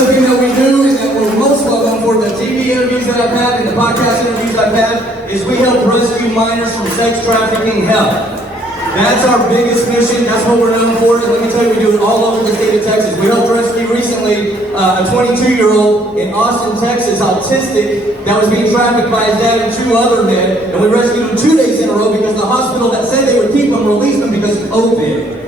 best thing that we do and that we're most well known for, the TV interviews that I've had and the podcast interviews I've had, is we help rescue minors from sex trafficking hell. That's our biggest mission. That's what we're known for. And let me tell you, we do it all over the state of Texas. We helped rescue recently a 22-year-old in Austin, Texas, autistic, that was being trafficked by his dad and two other men. And we rescued him 2 days in a row because the hospital that said they would keep him released him because of COVID.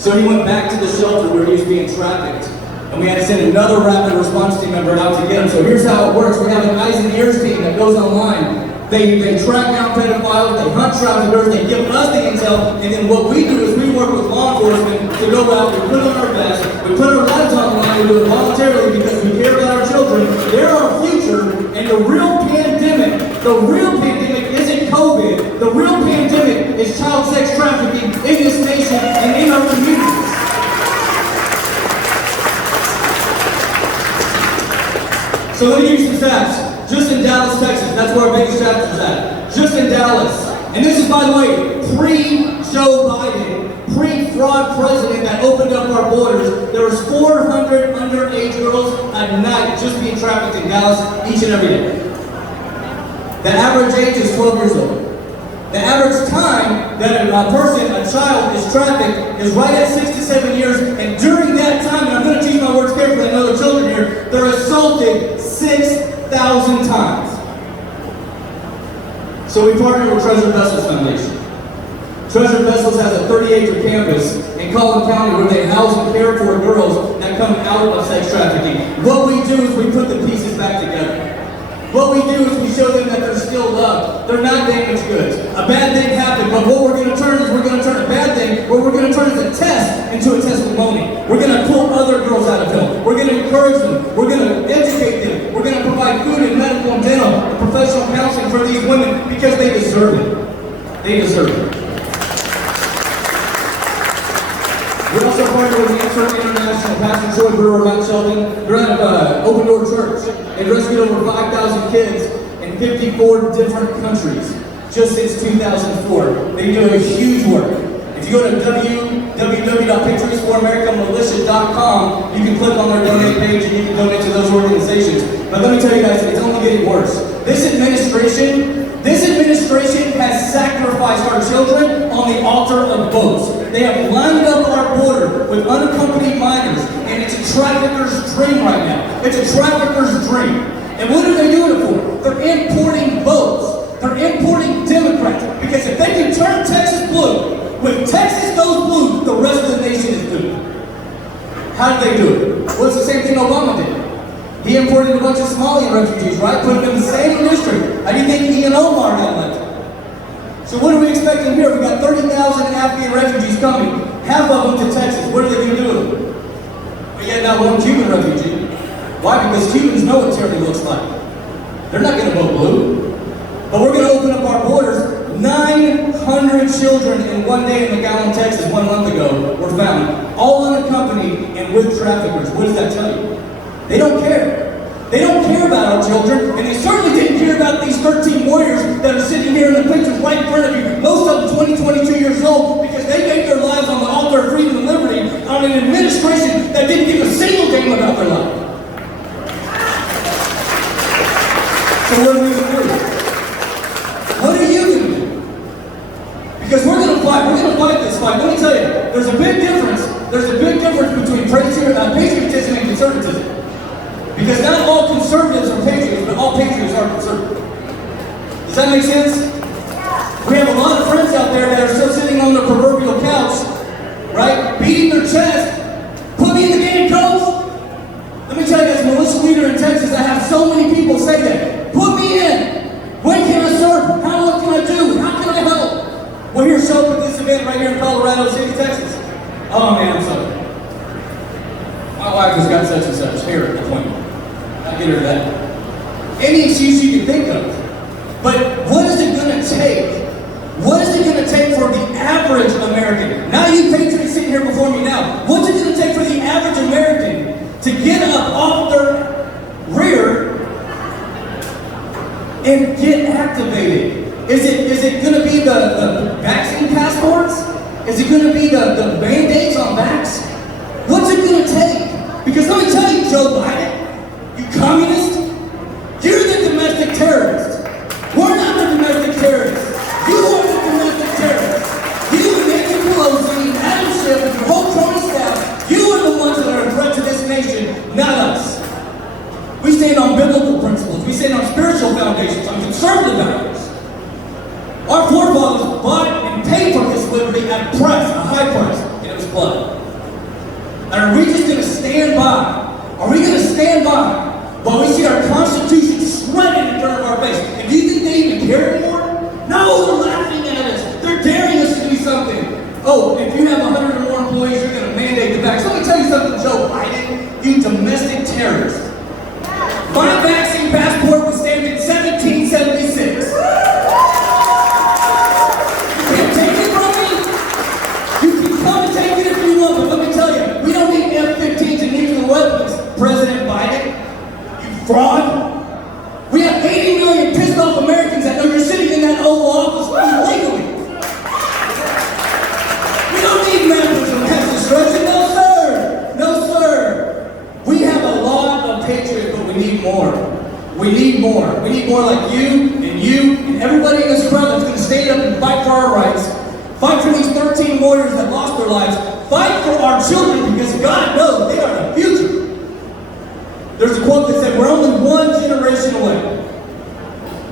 So he went back to the shelter where he was being trafficked. And we had to send another rapid response team member out to get him. So here's how it works. We have an eyes and ears team that goes online. They track down pedophiles, they hunt traffickers, they give us the intel, and then what we do is we work with law enforcement to go out, we put on our vest, we put our lives on the line, we do it voluntarily because we care about our children. They're our future, and the real pandemic isn't COVID. The real pandemic is child sex trafficking in this nation and in our communities. So let me give you some stats. Just in Dallas, Texas, that's where our biggest chapter is at. Just in Dallas. And this is, by the way, pre-Joe Biden, pre-fraud president that opened up our borders. There was 400 underage girls a night just being trafficked in Dallas each and every day. The average age is 12 years old. The average time that a child is trafficked is right at 6 to 7 years, and during that time, and I'm going to choose my words carefully, I know the children here, they're assaulted 6,000 times. So we partnered with Treasure Vessels Foundation. Treasure Vessels has a 30-acre campus in Collin County where they house and care for girls that come out of sex trafficking. What we do is we put the pieces back together. What we do is we show them that they're still loved. They're not damaged goods. A bad thing happened, but what we're going to turn a bad thing, what we're going to turn is a test into a testimony. We're going to pull other girls out of hell. We're going to encourage them. We're going to educate them. We're going to provide food and medical and dental and professional counseling for these women because they deserve it. They deserve it. We also partner with Answer International, Pastor Troy Brewer of Mount Sheldon. They're at Open Door Church. They've rescued over 5,000 kids in 54 different countries just since 2004. They do a huge work. If you go to www.patriotsforamericanmilitia.com, you can click on their donate page and you can donate to those organizations. But let me tell you guys, it's only getting worse. This administration has sacrificed our children on the altar of boats. They have lined up our border with unaccompanied minors, and it's a trafficker's dream right now. It's a trafficker's dream. And what are they doing it for? They're importing votes. They're importing Democrats. Because if they can turn Texas blue, when Texas goes blue, the rest of the nation is blue. How did they do it? Well, it's the same thing Obama did. He imported a bunch of Somalian refugees, right? Put them in the same district. How do you think Ian Omar got elected? So what are we expecting here? We've got 30,000 Afghan refugees coming, half of them to Texas. What are they going to do with them? We yet not one Cuban refugee. Why? Because Cubans know what tyranny looks like. They're not going to vote blue. But we're going to open up our borders. 900 children in one day in McAllen, Texas, 1 month ago, were found, all unaccompanied and with traffickers. What does that tell you? They don't care. They don't care about our children, and they certainly didn't care about these 13 warriors that are sitting here in the pictures right in front of you, most of them 20, 22 years old, because they gave their lives on the altar of freedom and liberty on an administration that didn't give a single damn about their life. So what are we going to do? What are you going to do? Because we're going to fight. We're going to fight this fight. Let me tell you, there's a big difference. There's a big difference between patriotism and conservatism. Because not all conservatives are patriots, but all patriots are conservative. Does that make sense? We have a lot of friends out there that are still sitting on their proverbial couch, right? Beating their chest. Put me in the damn coach. Let me tell you, as a militia leader in Texas, I have so many people say that. Put me in. When can I serve? What can I do? How can I help? Well, here, show up at this event right here in Colorado City, Texas. Oh man, I'm sorry. My wife has got such and such hair appointment. I'll get her that. Any excuse you can think of. But what is it going to take? What is it going to take for the average American? Not you patriots sitting here before me now. What's it going to take for the average American to get up off their rear and get activated? Is it going to be the vaccine passports? Is it going to be the Band-Aids on backs? What's it going to take? Because let me tell you, Joe Biden, nation, not us. We stand on biblical principles. We stand on spiritual foundations, on conservative values. Our forefathers bought and paid for this liberty at a price, a high price, and it was blood. And are we just going to stand by? Are we going to stand by while we see our Constitution shredded in front of our face? And do you think they even care anymore? No, they're laughing at us. They're daring us to do something. Oh, if you have 100 or more employees, you're going to mandate the vaccine. Let me tell you something, Joe Biden, you domestic terrorist. My vaccine passport was stamped in 1776. You can't take it from me. You can come and take it if you want, but let me tell you, we don't need F-15s and nuclear weapons, President Biden. You fraud. We have 80 million pissed off Americans that know you're sitting in that Oval Office illegally. We don't need weapons of mass destruction. No, sir. No, sir. We have a lot of patriots, but we need more. We need more. We need more like you, and everybody in this crowd that's going to stand up and fight for our rights. Fight for these 13 warriors that lost their lives. Fight for our children because God knows they are the future. There's a quote that said, we're only one generation away.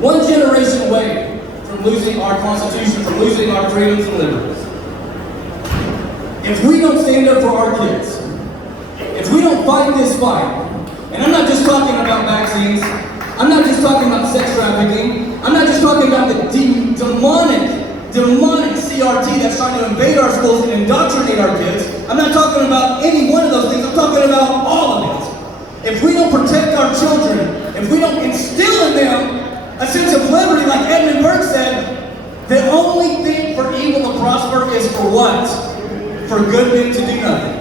One generation away from losing our Constitution, from losing our freedoms and liberties. If we don't stand up for our kids, if we don't fight this fight, and I'm not just talking about vaccines, I'm not just talking about sex trafficking, I'm not just talking about the demonic CRT that's trying to invade our schools and indoctrinate our kids. I'm not talking about any one of those things, I'm talking about all of it. If we don't protect our children, if we don't instill in them a sense of liberty, like Edmund Burke said, the only thing for evil to prosper is for what? For good men to do nothing.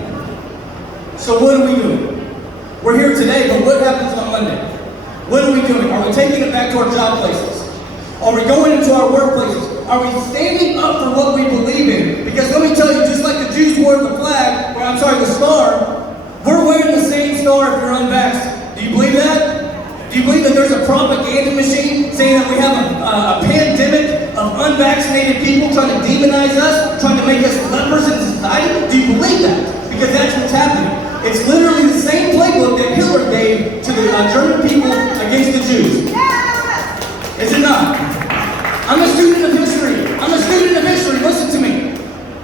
So what are we doing? We're here today, but what happens on Monday? What are we doing? Are we taking it back to our job places? Are we going into our workplaces? Are we standing up for what we believe in? Because let me tell you, just like the Jews wore the flag, or the star, we're wearing the same star if you're unvaxxed. Do you believe that? Do you believe that there's a propaganda machine saying that we have a pandemic of unvaccinated people trying to demonize us, trying to make us lepers in society? Do you believe that? Because that's what's happening. It's literally the same playbook that Hitler gave to the German people against the Jews. Is it not? I'm a student of history. I'm a student of history. Listen to me.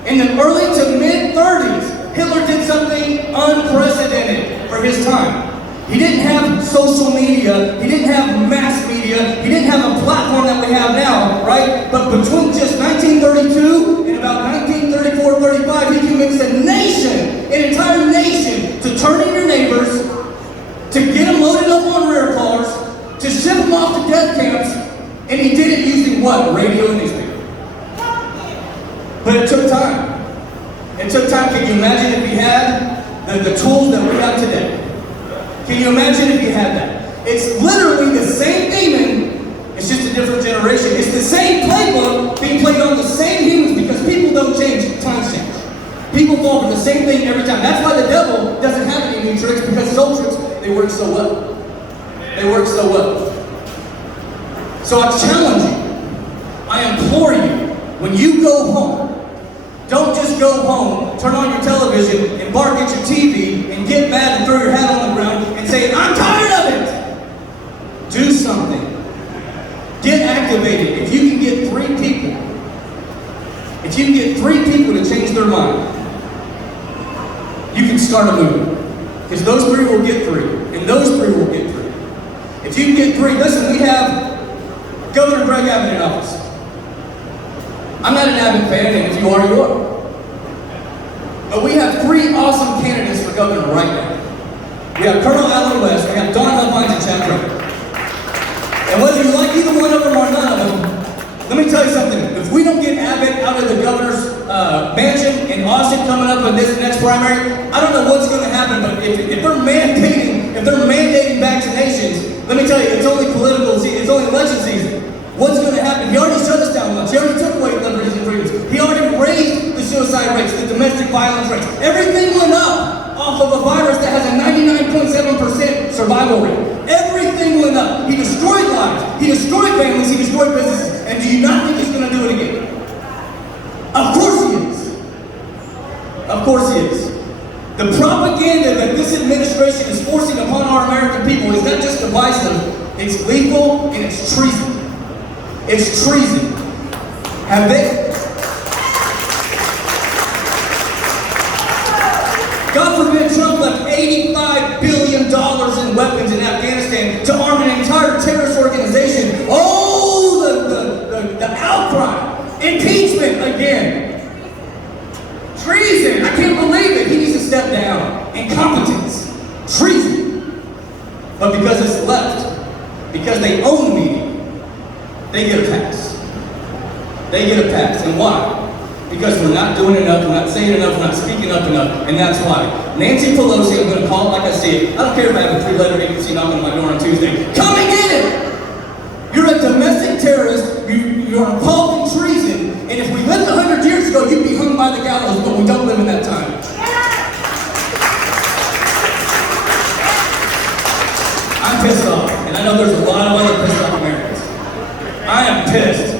In the early to mid-30s, Hitler did something unprecedented for his time. He didn't have social media, he didn't have mass media, he didn't have a platform that we have now, right? But between just 1932 and about 1934-35, he convinced a nation, an entire nation, to turn in your neighbors, to get them loaded up on rear cars, to ship them off to death camps, and he did it using what? Radio and newspaper. But it took time. It took time. Can you imagine if he had the tools that we have today? Can you imagine if he had that? It's literally the same demon, it's just a different generation. It's the same playbook being played on the same humans because people don't change, times change. People fall for the same thing every time. That's why the devil doesn't have any new tricks, because his old tricks, they work so well. They work so well. So I challenge you, I implore you, when you go home, don't just go home, turn on your television, and bark at your TV, and get mad and throw your hat on the ground and say, I'm tired of it! Do something. Get activated. If you can get 3 people, if you can get 3 people to change their mind, you can start a movement. Because those 3 will get 3, and those 3 will get 3. If you can get 3, listen, we have Governor Greg Abbott in office. I'm not an Abbott fan, and if you are, you are. But we have 3 awesome candidates for governor right now. We have Colonel Allen West, we have Don Huffines, and Chad Kroeger. And whether you like either one of them or none of them, let me tell you something. If we don't get Abbott out of the governor's mansion in Austin coming up in this next primary, I don't know what's going to happen, but if they're mandating vaccinations, let me tell you, it's only political season, it's only election season. What's going to happen? He already shut us down once. He already took away liberties and freedoms. He already raised the suicide rates, the domestic violence rates. Everything went up off of a virus that has a 99.7% survival rate. Everything went up. He destroyed lives. He destroyed families. He destroyed businesses. And do you not think he's going to do it again? Of course he is. Of course he is. The The propaganda that this administration is forcing upon our American people is not just divisive, it's lethal and it's treason. It's treason. Have they? God forbid Trump left $85 billion in weapons in Afghanistan to arm an entire terrorist organization. Oh, the outcry. Impeachment again. Treason. I can't believe it. He needs to step down. Incompetence. Treason. But because it's left, because they own me, they get a pass. They get a pass. And why? Because we're not doing enough, we're not saying enough, we're not speaking up enough, and that's why. Nancy Pelosi, I'm going to call it like I see it. I don't care if I have a 3-letter agency knocking on my door on Tuesday. Come and get it! You're a domestic terrorist, you're involved in treason, and if we lived 100 years ago, you'd be hung by the gallows, but we don't live in that time. I'm pissed off, and I know there's a lot of other pissed off Americans. I am pissed.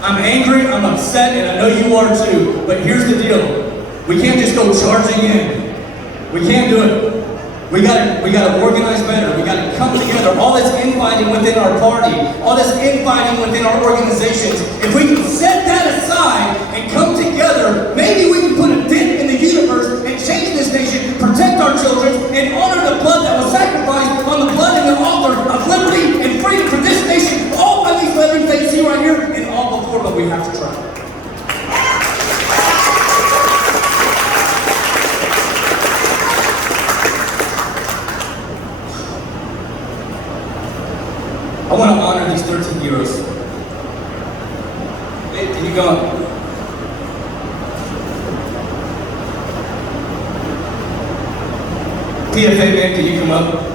I'm angry, I'm upset, and I know you are too. But here's the deal. We can't just go charging in. We can't do it. We gotta organize better. We gotta come together. All this infighting within our party, all this infighting within our organizations. If we can set that aside and come together, maybe we can put a dent in the universe and change this nation, protect our children, and honor the blood that was sacrificed on the blood and the altar of liberty and freedom for this nation. All by these veterans that you see right here, and all before, but we have to try. I want to honor these 13 heroes. Hey, can you go? PFA man, can you come up?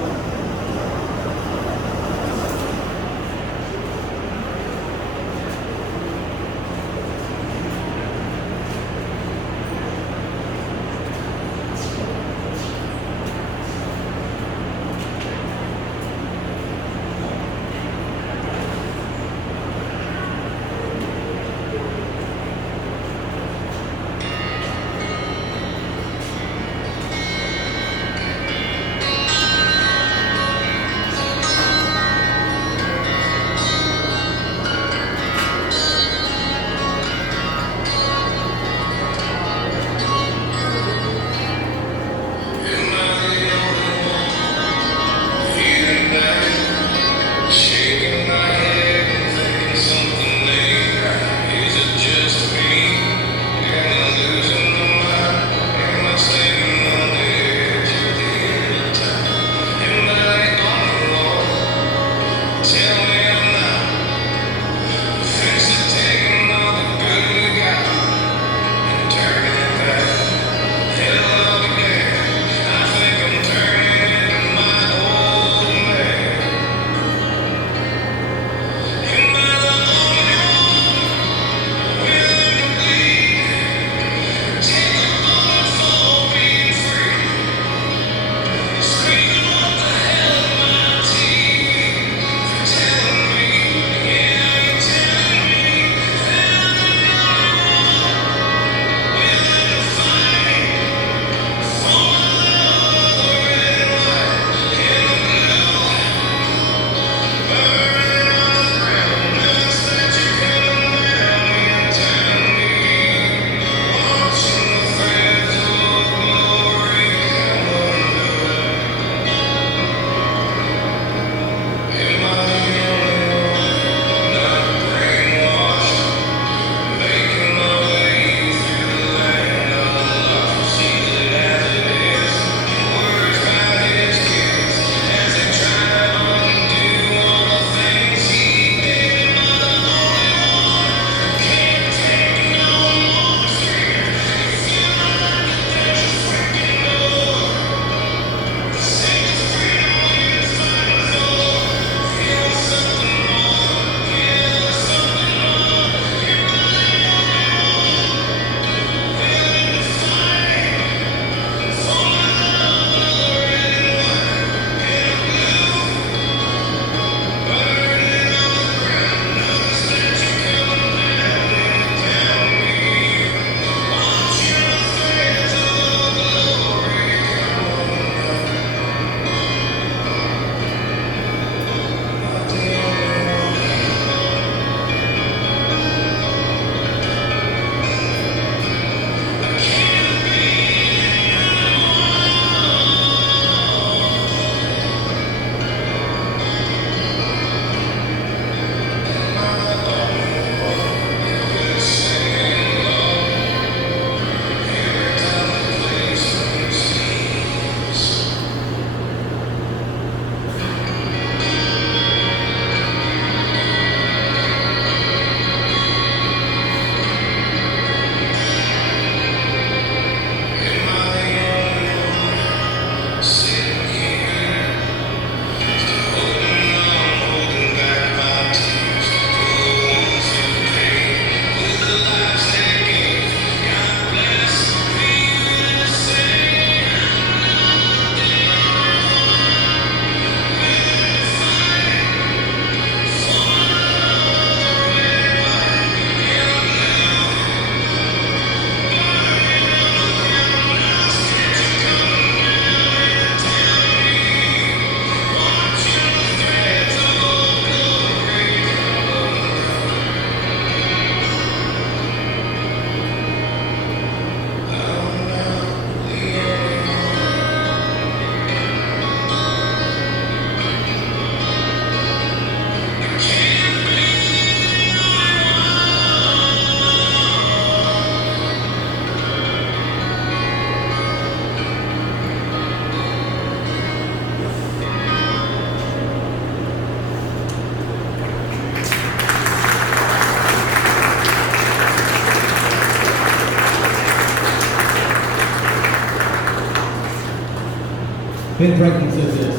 Ben Franklin said this.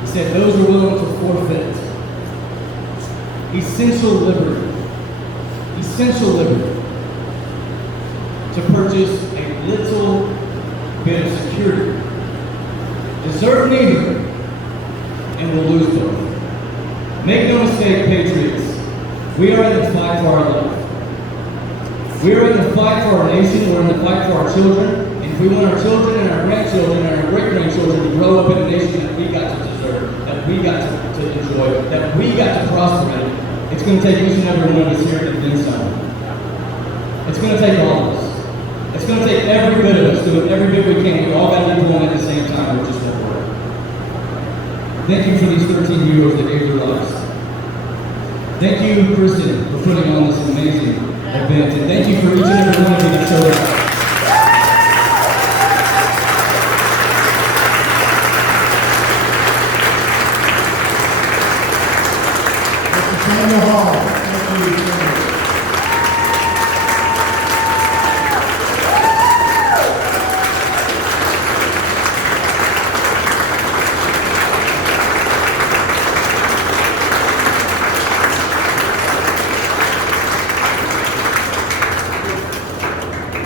He said, those are willing to forfeit essential liberty to purchase a little bit of security. Deserve neither and will lose both. Make no mistake, patriots, we are in the fight for our life. We are in the fight for our nation, we're in the fight for our children, and if we want our children and our grandchildren and our great-grandchildren to grow up in a nation that we got to deserve, that we got to enjoy, that we got to prosper in, it's going to take each and every one of us here to do something. It's going to take all of us. It's going to take every bit of us doing every bit we can. We all got to be pulling at the same time, which is what we're doing. Thank you for these 13 heroes that gave their lives. Thank you, Kristen, for putting on this amazing event. And thank you for each and every one of you that showed up. Samuel Hall. Thank you.